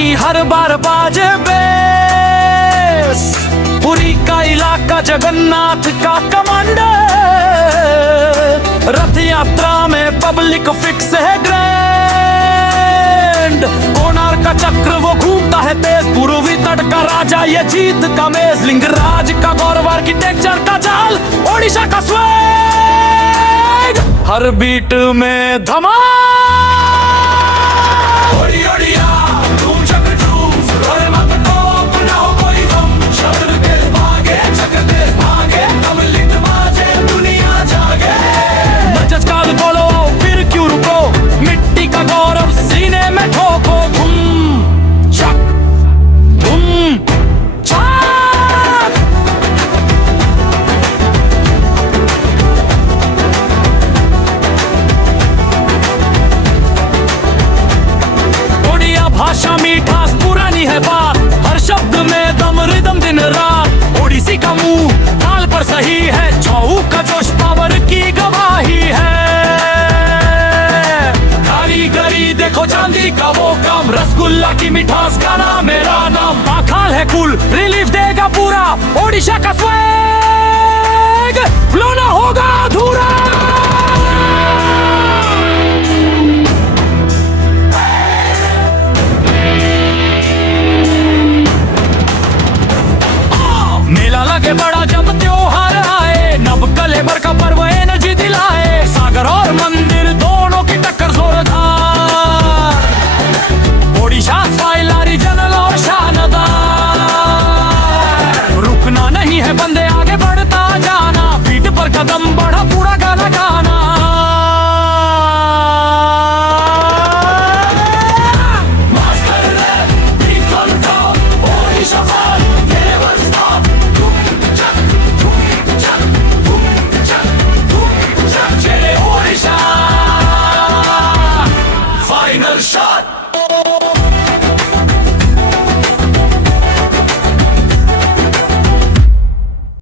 नहीं हर बार बाजे बेस। पुरी का इलाका जगन्नाथ का कमांडर, रथ यात्रा में पब्लिक फिक्स है ग्रैंड। कोणार्क का चक्र वो घूमता है तेज, पूर्वी तट का राजा ये जीत का मेज। लिंगराज का गौरव आर्किटेक्चर का जाल, ओडिशा का स्वैग, हर बीट में धमाल। भाषा मीठास पुरानी है बात, हर शब्द में दम रिदम दिन रात। ओडिसी का मुंह ताल पर सही है, छऊ का जोश पावर की गवाही है। कारीगरी देखो चांदी का वो काम, रसगुल्ला की मिठास का नाम मेरा नाम। पाखाल है कुल रिलीफ देगा पूरा, ओडिशा का स्वैग फ्लो ना होगा अधूरा। मेला लगे बड़ा